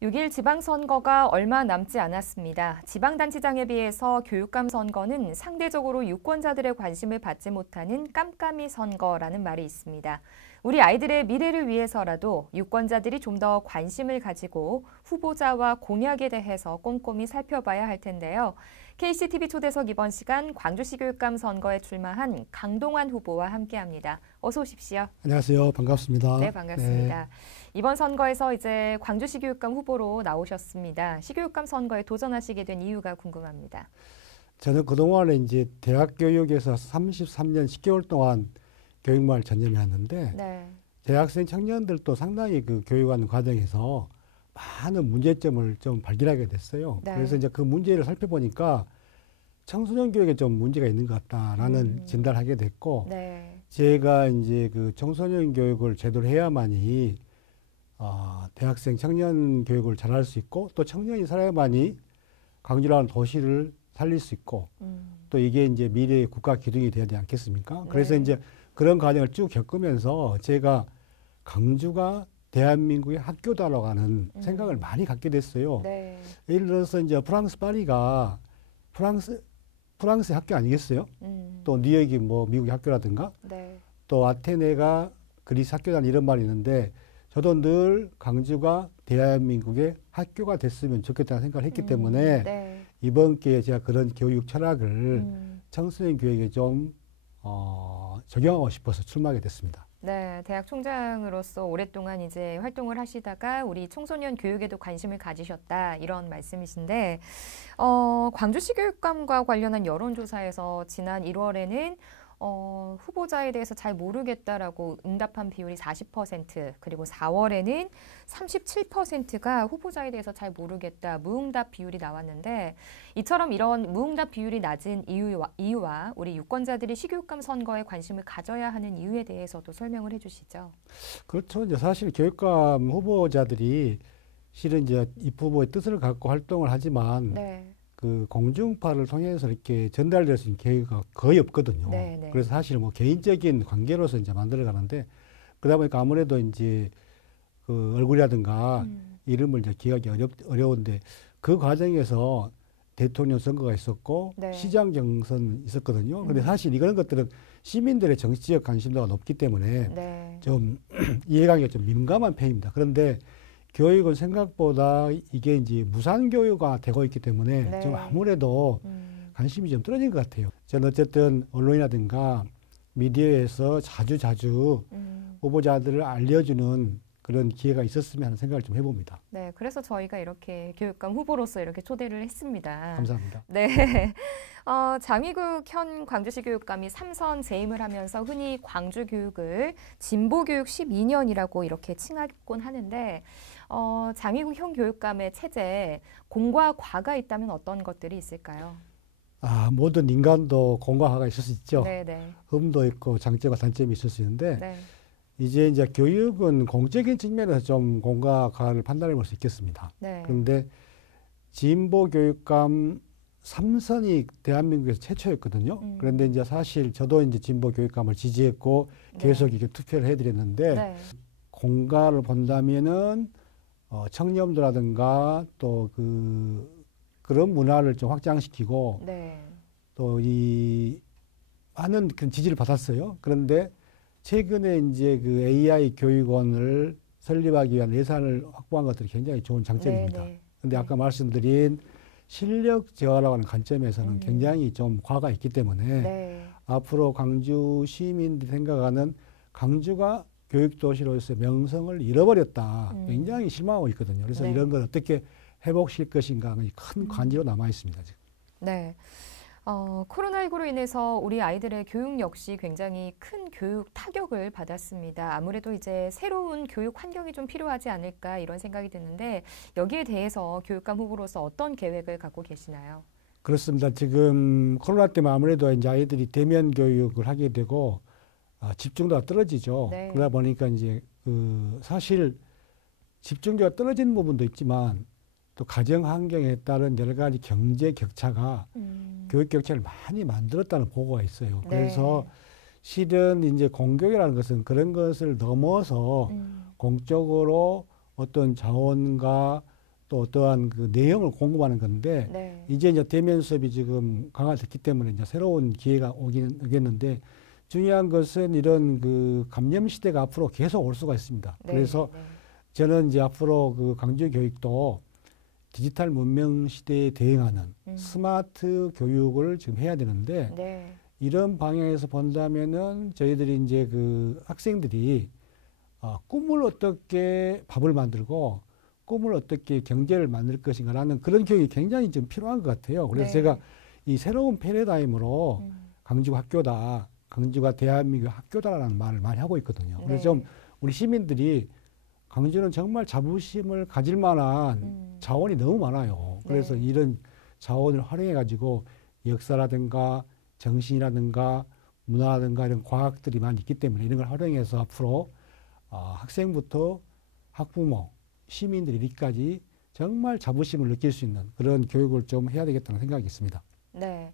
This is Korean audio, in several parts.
6일 지방선거가 얼마 남지 않았습니다. 지방단체장에 비해서 교육감 선거는 상대적으로 유권자들의 관심을 받지 못하는 깜깜이 선거라는 말이 있습니다. 우리 아이들의 미래를 위해서라도 유권자들이 좀 더 관심을 가지고 후보자와 공약에 대해서 꼼꼼히 살펴봐야 할 텐데요. KCTV 초대석 이번 시간 광주시 교육감 선거에 출마한 강동환 후보와 함께합니다. 어서 오십시오. 안녕하세요. 반갑습니다. 네, 반갑습니다. 이번 선거에서 이제 광주시 교육감 후보로 나오셨습니다. 시교육감 선거에 도전하시게 된 이유가 궁금합니다. 저는 그동안에 이제 대학 교육에서 33년 10개월 동안 교육만을 전념해왔는데 네. 대학생 청년들도 상당히 그 교육하는 과정에서 많은 문제점을 좀 발견하게 됐어요. 네. 그래서 이제 그 문제를 살펴보니까 청소년 교육에 좀 문제가 있는 것 같다라는 진단을 하게 됐고 네. 제가 이제 그 청소년 교육을 제대로 해야만이 대학생 청년 교육을 잘할 수 있고 또 청년이 살아야만이 광주라는 도시를 살릴 수 있고 또 이게 이제 미래의 국가 기둥이 돼야 되지 않겠습니까? 그래서 네. 이제 그런 과정을 쭉 겪으면서 제가 광주가 대한민국의 학교다라고 하는 생각을 많이 갖게 됐어요. 네. 예를 들어서 이제 프랑스 파리가 프랑스의 학교 아니겠어요? 또 뉴욕이 뭐 미국의 학교라든가 네. 또 아테네가 그리스 학교라는 이런 말이 있는데 저도 늘 광주가 대한민국의 학교가 됐으면 좋겠다는 생각을 했기 때문에 네. 이번 기회에 제가 그런 교육 철학을 청소년 교육에 좀 적용하고 싶어서 출마하게 됐습니다. 네, 대학 총장으로서 오랫동안 이제 활동을 하시다가 우리 청소년 교육에도 관심을 가지셨다 이런 말씀이신데 광주시 교육감과 관련한 여론조사에서 지난 1월에는 후보자에 대해서 잘 모르겠다라고 응답한 비율이 40%, 그리고 4월에는 37%가 후보자에 대해서 잘 모르겠다, 무응답 비율이 나왔는데 이처럼 이런 무응답 비율이 낮은 이유와 우리 유권자들이 시교육감 선거에 관심을 가져야 하는 이유에 대해서도 설명을 해주시죠. 그렇죠. 이제 사실 교육감 후보자들이 실은 이제 이 후보의 뜻을 갖고 활동을 하지만 네. 그 공중파를 통해서 이렇게 전달될 수 있는 기회가 거의 없거든요. 네, 네. 그래서 사실 뭐 개인적인 관계로서 이제 만들어 가는데 그러다 보니까 아무래도 이제 그 얼굴이라든가 이름을 이제 기하기 어려운데 그 과정에서 대통령 선거가 있었고 네. 시장 경선 있었거든요. 근데 사실 이런 것들은 시민들의 정치적 관심도가 높기 때문에 네. 좀 이해가기가 좀 민감한 편입니다. 그런데 교육은 생각보다 이게 이제 무산 교육화 되고 있기 때문에 네. 좀 아무래도 관심이 좀 떨어진 것 같아요. 저는 어쨌든 언론이라든가 미디어에서 자주 후보자들을 알려주는 그런 기회가 있었으면 하는 생각을 좀 해봅니다. 네, 그래서 저희가 이렇게 교육감 후보로서 이렇게 초대를 했습니다. 감사합니다. 네. 장희국 현 광주시 교육감이 3선 재임을 하면서 흔히 광주 교육을 진보교육 12년이라고 이렇게 칭하곤 하는데 장희국 현 교육감의 체제에 공과 과가 있다면 어떤 것들이 있을까요? 모든 인간도 공과 과가 있을 수 있죠. 네네. 흠도 있고 장점과 단점이 있을 수 있는데 네. 이제 교육은 공적인 측면에서 좀 공과 과를 판단해 볼 수 있겠습니다. 네. 그런데 진보 교육감 3선이 대한민국에서 최초였거든요. 그런데 이제 사실 저도 이제 진보 교육감을 지지했고 계속 이렇게 투표를 해드렸는데 네. 공과를 본다면은 청렴도라든가 또 그런 문화를 좀 확장시키고 네. 또 이 많은 그런 지지를 받았어요. 그런데 최근에 이제 그 AI 교육원을 설립하기 위한 예산을 확보한 것들이 굉장히 좋은 장점입니다. 네, 네. 그런데 아까 말씀드린 실력 저하라고 하는 관점에서는 굉장히 좀 과가 있기 때문에 네. 앞으로 광주 시민들이 생각하는 광주가 교육도시로서의 명성을 잃어버렸다. 굉장히 실망하고 있거든요. 그래서 네. 이런 걸 어떻게 회복시킬 것인가 큰 관지로 남아 있습니다. 지금. 네. 코로나19로 인해서 우리 아이들의 교육 역시 굉장히 큰 교육 타격을 받았습니다. 아무래도 이제 새로운 교육 환경이 좀 필요하지 않을까 이런 생각이 드는데 여기에 대해서 교육감 후보로서 어떤 계획을 갖고 계시나요? 그렇습니다. 지금 코로나 때문에 아무래도 이제 아이들이 대면 교육을 하게 되고 집중도가 떨어지죠. 네. 그러다 보니까 이제 사실 집중도가 떨어지는 부분도 있지만 또 가정 환경에 따른 여러 가지 경제 격차가 교육 격차를 많이 만들었다는 보고가 있어요. 네. 그래서 실은 이제 공교육이라는 것은 그런 것을 넘어서 공적으로 어떤 자원과 또 어떠한 그 내용을 공부하는 건데 네. 이제 대면 수업이 지금 강화됐기 때문에 이제 새로운 기회가 오겠는데 중요한 것은 이런 그 감염 시대가 앞으로 계속 올 수가 있습니다. 네. 그래서 네. 저는 이제 앞으로 그 강조 교육도 디지털 문명 시대에 대응하는 스마트 교육을 지금 해야 되는데 네. 이런 방향에서 본다면은 저희들이 이제 그 학생들이 꿈을 어떻게 밥을 만들고 꿈을 어떻게 경제를 만들 것인가라는 그런 교육이 굉장히 좀 필요한 것 같아요. 그래서 네. 제가 이 새로운 패러다임으로 강주가 학교다, 강주가 대한민국 학교다라는 말을 많이 하고 있거든요. 그래서 좀 우리 시민들이 강주는 정말 자부심을 가질 만한 자원이 너무 많아요. 그래서 네. 이런 자원을 활용해 가지고 역사라든가 정신이라든가 문화라든가 이런 과학들이 많이 있기 때문에 이런 걸 활용해서 앞으로 학생부터 학부모, 시민들 이르기까지 정말 자부심을 느낄 수 있는 그런 교육을 좀 해야 되겠다는 생각이 있습니다. 네.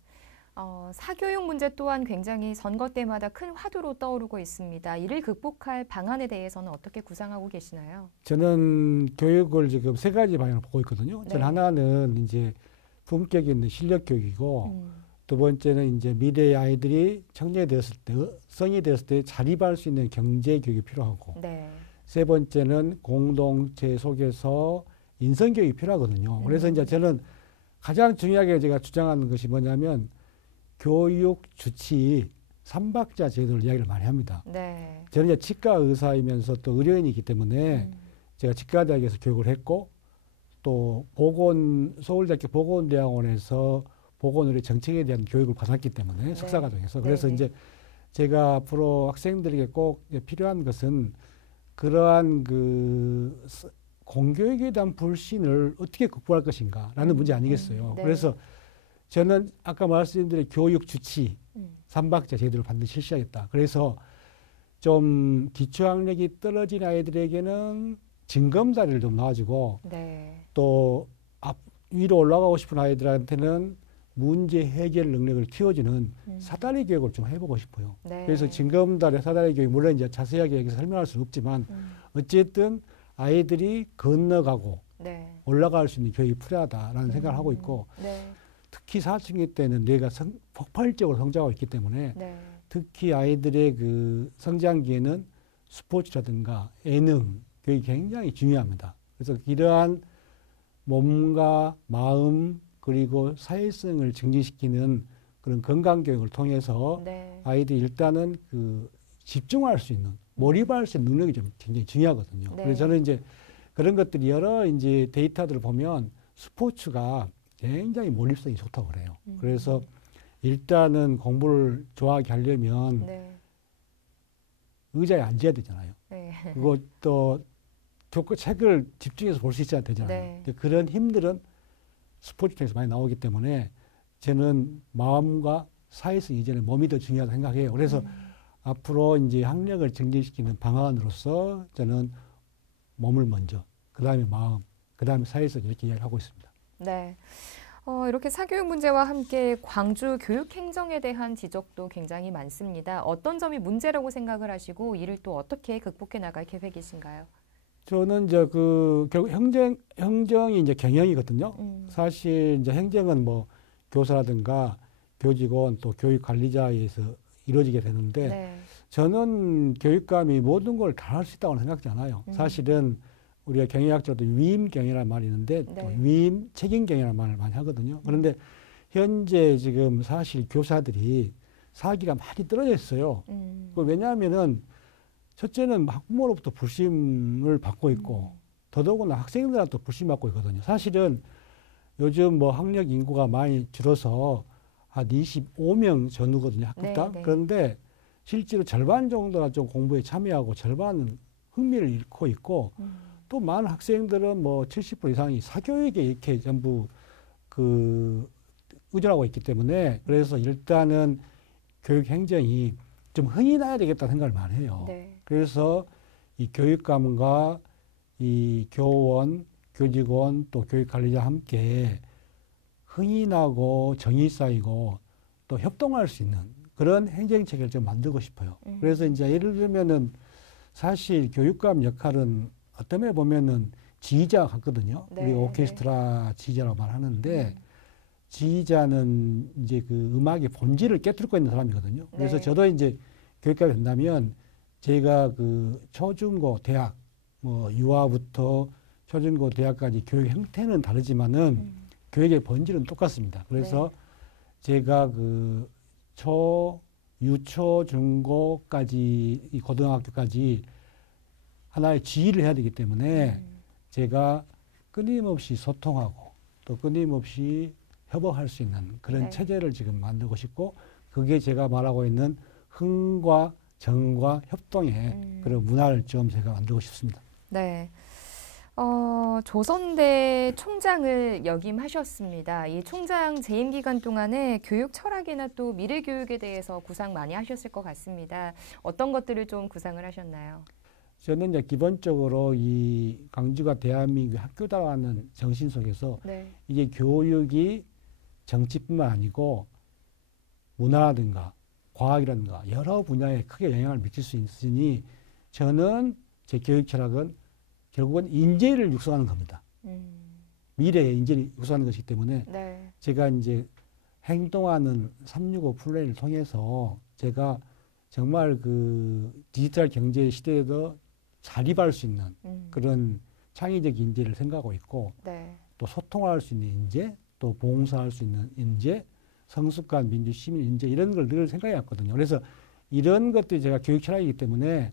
사교육 문제 또한 굉장히 선거 때마다 큰 화두로 떠오르고 있습니다. 이를 극복할 방안에 대해서는 어떻게 구상하고 계시나요? 저는 교육을 지금 세 가지 방향을 보고 있거든요. 네. 저는 하나는 이제 품격 있는 실력 교육이고 두 번째는 이제 미래의 아이들이 청년이 되었을 때, 성이 되었을 때 자립할 수 있는 경제 교육이 필요하고 네. 세 번째는 공동체 속에서 인성 교육이 필요하거든요. 그래서 이제 저는 가장 중요하게 제가 주장하는 것이 뭐냐면 교육 주치 삼박자 제도를 이야기를 많이 합니다. 네. 저는 이제 치과 의사이면서 또 의료인이기 때문에 제가 치과대학에서 교육을 했고 또 서울대학교 보건대학원에서 보건의료 정책에 대한 교육을 받았기 때문에 석사과정에서 그래서 이제 제가 앞으로 학생들에게 꼭 필요한 것은 그러한 그 공교육에 대한 불신을 어떻게 극복할 것인가라는 문제 아니겠어요. 네. 그래서 저는 아까 말씀드린 교육 주치 삼박자 제도를 반드시 실시하겠다. 그래서 좀 기초학력이 떨어진 아이들에게는 징검다리를 좀 놔주고 또 위로 올라가고 싶은 아이들한테는 문제 해결 능력을 키워주는 사다리 교육을 좀 해보고 싶어요. 그래서 징검다리, 사다리 교육 물론 이제 자세하게 여기서 설명할 수는 없지만 어쨌든 아이들이 건너가고 올라갈 수 있는 교육이 필요하다라는 생각을 하고 있고 특히 사춘기 때는 뇌가 폭발적으로 성장하고 있기 때문에 특히 아이들의 그 성장기에는 스포츠라든가 예능 교육이 굉장히 중요합니다. 그래서 이러한 몸과 마음 그리고 사회성을 증진시키는 그런 건강교육을 통해서 아이들이 일단은 그 집중할 수 있는, 몰입할 수 있는 능력이 좀 굉장히 중요하거든요. 그래서 저는 이제 그런 것들이 여러 이제 데이터들을 보면 스포츠가 굉장히 몰입성이 좋다고 그래요. 그래서 일단은 공부를 좋아하게 하려면 의자에 앉아야 되잖아요. 그것도 책을 집중해서 볼 수 있어야 되잖아요. 근데 그런 힘들은 스포츠 통해서 많이 나오기 때문에 저는 마음과 사회성 이전에 몸이 더 중요하다고 생각해요. 그래서 앞으로 이제 학력을 증진시키는 방안으로서 저는 몸을 먼저, 그 다음에 마음, 그 다음에 사회성 이렇게 이야기하고 있습니다. 네. 이렇게 사교육 문제와 함께 광주 교육 행정에 대한 지적도 굉장히 많습니다. 어떤 점이 문제라고 생각을 하시고 이를 또 어떻게 극복해 나갈 계획이신가요? 저는 이제 그 결국 행정이 이제 경영이거든요. 사실 이제 행정은 뭐 교사라든가 교직원 또 교육 관리자에 의해서 이루어지게 되는데 저는 교육감이 모든 걸 다 할 수 있다고 생각하지 않아요. 사실은 우리가 경영학자도 위임 경영이라는 말이 있는데 또 위임 책임 경영이라는 말을 많이 하거든요. 그런데 현재 지금 사실 교사들이 사기가 많이 떨어져 있어요. 왜냐하면은 첫째는 학부모로부터 불신을 받고 있고 더더구나 학생들한테 불신받고 있거든요. 사실은 요즘 뭐 학력 인구가 많이 줄어서 한 25명 전후거든요, 학급당. 그런데 실제로 절반 정도가 좀 공부에 참여하고 절반은 흥미를 잃고 있고 또 많은 학생들은 뭐 70% 이상이 사교육에 이렇게 전부 그 의존하고 있기 때문에 그래서 일단은 교육 행정이 좀 흥이 나야 되겠다는 생각을 많이 해요. 그래서 이 교육감과 이 교원, 교직원 또 교육관리자 함께 흥이 나고 정이 쌓이고 또 협동할 수 있는 그런 행정체계를 좀 만들고 싶어요. 그래서 이제 예를 들면은 사실 교육감 역할은 어떤 면에 보면은 지휘자 같거든요. 네, 우리 오케스트라 지휘자라고 말하는데 지휘자는 이제 그 음악의 본질을 깨뜨리고 있는 사람이거든요. 그래서 네. 저도 이제 교육가가 된다면 제가 그 초중고 대학 뭐 유아부터 초중고 대학까지 교육 형태는 다르지만은 교육의 본질은 똑같습니다. 그래서 제가 그 유초, 중고까지 이 고등학교까지 하나의 지휘를 해야 되기 때문에 제가 끊임없이 소통하고 또 끊임없이 협업할 수 있는 그런 네. 체제를 지금 만들고 싶고 그게 제가 말하고 있는 흥과 정과 협동의 그런 문화를 좀 제가 만들고 싶습니다. 네. 조선대 총장을 역임하셨습니다. 이 총장 재임 기간 동안에 교육 철학이나 또 미래 교육에 대해서 구상 많이 하셨을 것 같습니다. 어떤 것들을 좀 구상을 하셨나요? 저는 이제 기본적으로 이 광주가 대한민국 학교다라는 정신 속에서 네. 이게 교육이 정치뿐만 아니고 문화라든가 과학이라든가 여러 분야에 크게 영향을 미칠 수 있으니 저는 제 교육 철학은 결국은 인재를 육성하는 겁니다. 미래의 인재를 육성하는 것이기 때문에 네. 제가 이제 행동하는 365 플랜을 통해서 제가 정말 그 디지털 경제 시대에도 자립할 수 있는 그런 창의적 인재를 생각하고 있고 네. 또 소통할 수 있는 인재, 또 봉사할 수 있는 인재, 성숙한 민주 시민 인재 이런 걸 늘 생각해 왔거든요. 그래서 이런 것들이 제가 교육 철학이기 때문에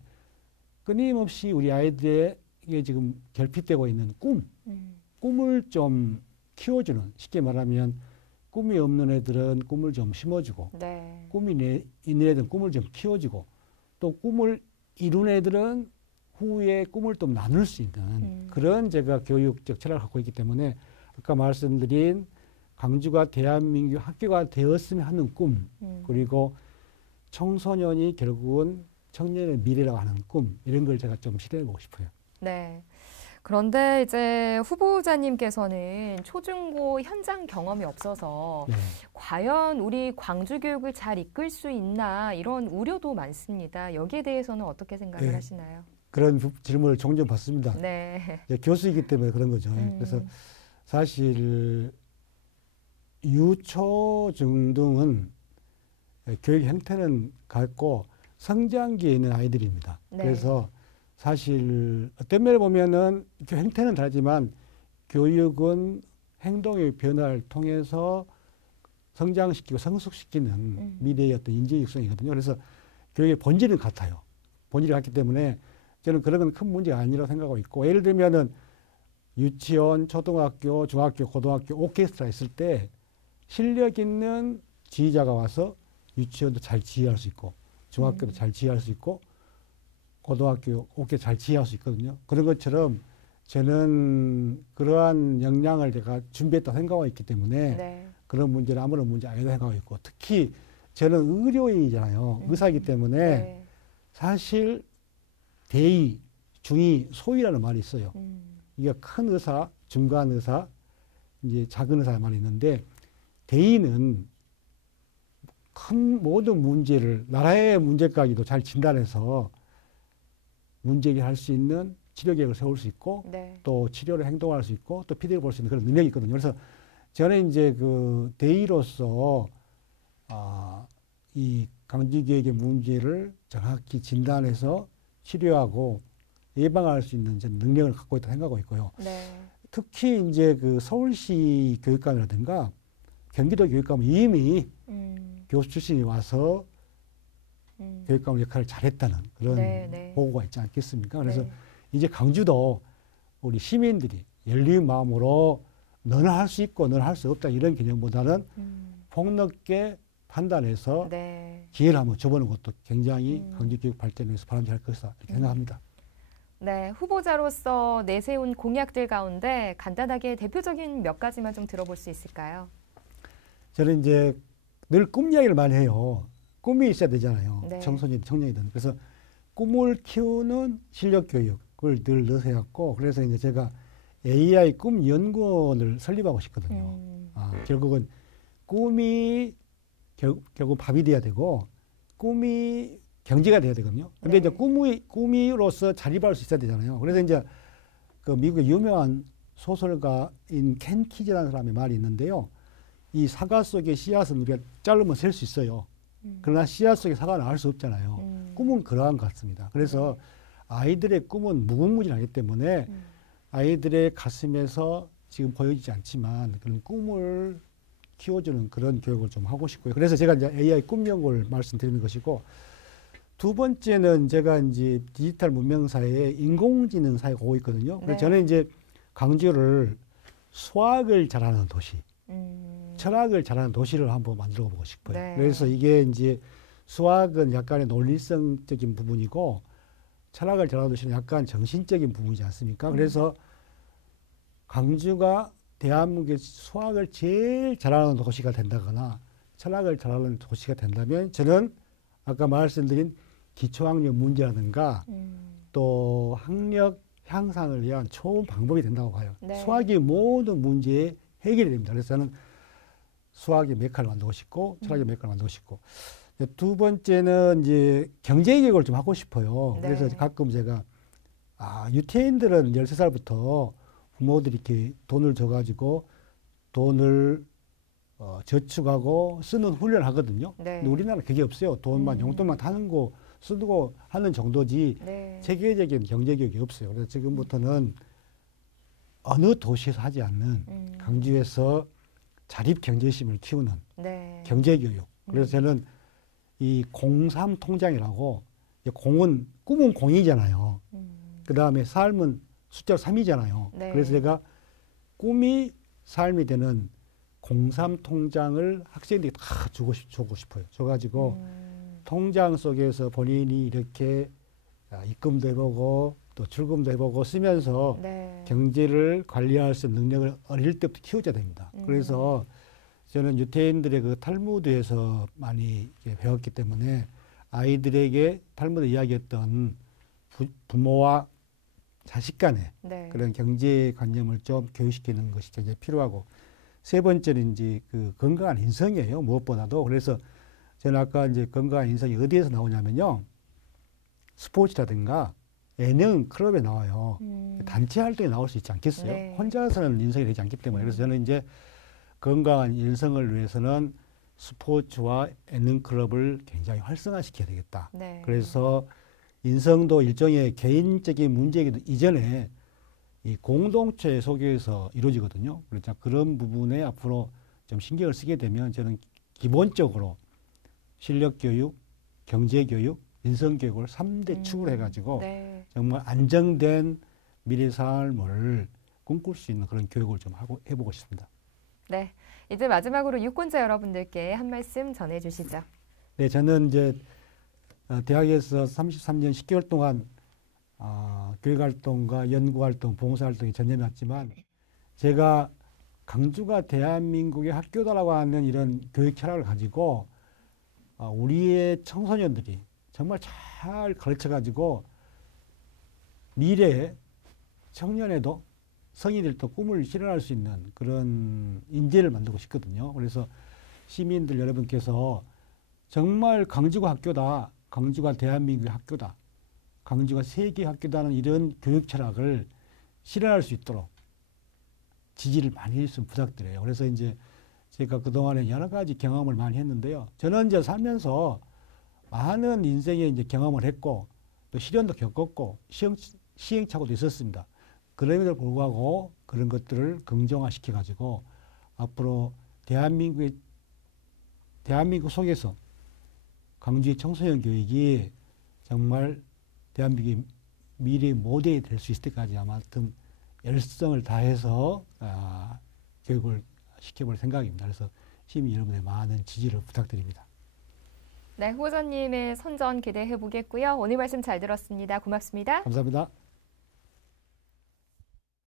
끊임없이 우리 아이들에게 지금 결핍되고 있는 꿈을 좀 키워주는, 쉽게 말하면 꿈이 없는 애들은 꿈을 좀 심어주고 네. 꿈이 있는 애들은 꿈을 좀 키워주고 또 꿈을 이룬 애들은 후에 꿈을 또 나눌 수 있는 그런 제가 교육적 철학을 갖고 있기 때문에 아까 말씀드린 광주가 대한민국 학교가 되었으면 하는 꿈 그리고 청소년이 결국은 청년의 미래라고 하는 꿈 이런 걸 제가 좀 실현해보고 싶어요. 네. 그런데 이제 후보자님께서는 초중고 현장 경험이 없어서 네. 과연 우리 광주 교육을 잘 이끌 수 있나 이런 우려도 많습니다. 여기에 대해서는 어떻게 생각을 네. 하시나요? 그런 질문을 종종 받습니다. 네. 교수이기 때문에 그런 거죠. 그래서 사실 유초 중등은 교육 형태는 같고 성장기에 있는 아이들입니다. 네. 그래서 사실 어떤 면에 보면은 형태는 다르지만 교육은 행동의 변화를 통해서 성장시키고 성숙시키는 미래의 어떤 인재 육성이거든요. 그래서 교육의 본질은 같아요. 본질이 같기 때문에 저는 그런 건 큰 문제가 아니라고 생각하고 있고 예를 들면은 유치원, 초등학교, 중학교, 고등학교 오케스트라 있을 때 실력 있는 지휘자가 와서 유치원도 잘 지휘할 수 있고 중학교도 잘 지휘할 수 있고 고등학교 오케 잘 지휘할 수 있거든요. 그런 것처럼 저는 그러한 역량을 제가 준비했다고 생각하고 있기 때문에 네. 그런 문제는 아무런 문제 아니라고 생각하고 있고 특히 저는 의료인이잖아요. 의사이기 때문에 네. 사실 대의, 중의, 소위라는 말이 있어요. 이게 큰 의사, 중간 의사, 이제 작은 의사 말이 있는데 대의는 큰 모든 문제를 나라의 문제까지도 잘 진단해서 문제 해결할 수 있는 치료 계획을 세울 수 있고 네. 또 치료를 행동할 수 있고 또 피드백을 볼 수 있는 그런 능력이 있거든요. 그래서 저는 이제 그 대의로서 이 강제교육의 문제를 정확히 진단해서 치료하고 예방할 수 있는 능력을 갖고 있다고 생각하고 있고요. 네. 특히 이제 그 서울시 교육감이라든가 경기도 교육감은 이미 교수 출신이 와서 교육감 역할을 잘했다는 그런 네, 네. 보고가 있지 않겠습니까? 그래서 네. 이제 광주도 우리 시민들이 열린 마음으로 너는 할 수 있고 너는 할 수 없다 이런 개념보다는 폭넓게 판단해서 네. 기회를 한번 줘보는 것도 굉장히 광주 교육 발전에 위해서 바람직할 것이다 이렇게 생각합니다. 네, 후보자로서 내세운 공약들 가운데 간단하게 대표적인 몇 가지만 좀 들어볼 수 있을까요? 저는 이제 늘 꿈 이야기를 많이 해요. 꿈이 있어야 되잖아요. 네. 청소년, 청년이든. 그래서 꿈을 키우는 실력 교육을 늘 넣어서 그래서 이제 제가 AI 꿈 연구원을 설립하고 싶거든요. 결국은 꿈이 결국 밥이 돼야 되고 꿈이 경제가 돼야 되거든요. 근데 네. 이제 꿈이로서 자립할 수 있어야 되잖아요. 그래서 이제 그 미국의 유명한 소설가인 켄 키즈라는 사람의 말이 있는데요. 이 사과 속의 씨앗은 우리가 자르면 셀 수 있어요. 그러나 씨앗 속에 사과가 나올 수 없잖아요. 꿈은 그러한 것 같습니다. 그래서 아이들의 꿈은 무궁무진하기 때문에 아이들의 가슴에서 지금 보여지지 않지만 그런 꿈을 키워주는 그런 교육을 좀 하고 싶고요. 그래서 제가 이제 AI 꿈 연구를 말씀드리는 것이고, 두 번째는 제가 이제 디지털 문명 사회에 인공지능 사회가 오고 있거든요. 그래서 저는 이제 강주를 수학을 잘하는 도시, 철학을 잘하는 도시를 한번 만들어 보고 싶어요. 네. 그래서 이게 이제 수학은 약간의 논리성적인 부분이고 철학을 잘하는 도시는 약간 정신적인 부분이지 않습니까? 그래서 강주가 대한민국의 수학을 제일 잘하는 도시가 된다거나 철학을 잘하는 도시가 된다면 저는 아까 말씀드린 기초학력 문제라든가 또 학력 향상을 위한 좋은 방법이 된다고 봐요. 네. 수학이 모든 문제에 해결이 됩니다. 그래서 저는 수학의 메카를 만들고 싶고 철학의 메카를 만들고 싶고, 두 번째는 이제 경제개혁을 좀 하고 싶어요. 네. 그래서 가끔 제가 유태인들은 13살부터 부모들이 이렇게 돈을 줘가지고 돈을 저축하고 쓰는 훈련을 하거든요. 네. 근데 우리나라는 그게 없어요. 돈만 용돈만 타는 거 쓰고 하는 정도지 네. 체계적인 경제교육이 없어요. 그래서 지금부터는 어느 도시에서 하지 않는 강주에서 자립 경제심을 키우는 네. 경제교육. 그래서 저는 이 03 통장이라고, 공은 꿈은 공이잖아요. 그 다음에 삶은 숫자 3이잖아요. 네. 그래서 제가 꿈이 삶이 되는 03 통장을 학생들이 다 주고 싶어요. 줘가지고 통장 속에서 본인이 이렇게 입금도 해보고 또 출금도 해보고 쓰면서 네. 경제를 관리할 수 있는 능력을 어릴 때부터 키워줘야 됩니다. 그래서 저는 유태인들의 그 탈무드에서 많이 배웠기 때문에 아이들에게 탈무드 이야기했던 부모와 자식 간의 네. 그런 경제관념을 좀 교육시키는 것이 굉장히 필요하고, 세 번째는 이제 그 건강한 인성이에요. 무엇보다도. 그래서 저는 아까 이제 건강한 인성이 어디에서 나오냐면요. 스포츠라든가 예능 클럽에 나와요. 단체 활동에 나올 수 있지 않겠어요? 네. 혼자서는 인성이 되지 않기 때문에. 그래서 저는 이제 건강한 인성을 위해서는 스포츠와 예능 클럽을 굉장히 활성화시켜야 되겠다. 네. 그래서 인성도 일종의 개인적인 문제이기도 이전에 이 공동체 속에서 이루어지거든요. 그래서 그런 부분에 앞으로 좀 신경을 쓰게 되면 저는 기본적으로 실력교육, 경제교육, 인성교육을 3대 축으로 해가지고 네. 정말 안정된 미래 삶을 꿈꿀 수 있는 그런 교육을 좀 해보고 싶습니다. 네. 이제 마지막으로 유권자 여러분들께 한 말씀 전해주시죠. 네, 저는 이제 대학에서 33년 10개월 동안 교육활동과 연구활동, 봉사활동에 전념했지만 제가 강주가 대한민국의 학교다라고 하는 이런 교육 철학을 가지고 우리의 청소년들이 정말 잘 가르쳐가지고 미래에 청년에도 성인들도 꿈을 실현할 수 있는 그런 인재를 만들고 싶거든요. 그래서 시민들 여러분께서 정말 강주가 학교다, 강주가 대한민국의 학교다, 강주가 세계 학교다는 이런 교육 철학을 실현할 수 있도록 지지를 많이 해주시면 부탁드려요. 그래서 이제 제가 그동안에 여러 가지 경험을 많이 했는데요. 저는 이제 살면서 많은 인생의 이제 경험을 했고 또 시련도 겪었고 시행착오도 있었습니다. 그럼에도 불구하고 그런 것들을 긍정화시켜 가지고 앞으로 대한민국 속에서 강주의 청소년 교육이 정말 대한민국의 미래의 모델이 될 수 있을 때까지 아무튼 열성을 다해서 교육을 시켜볼 생각입니다. 그래서 시민 여러분의 많은 지지를 부탁드립니다. 네, 후보자님의 선전 기대해 보겠고요. 오늘 말씀 잘 들었습니다. 고맙습니다. 감사합니다.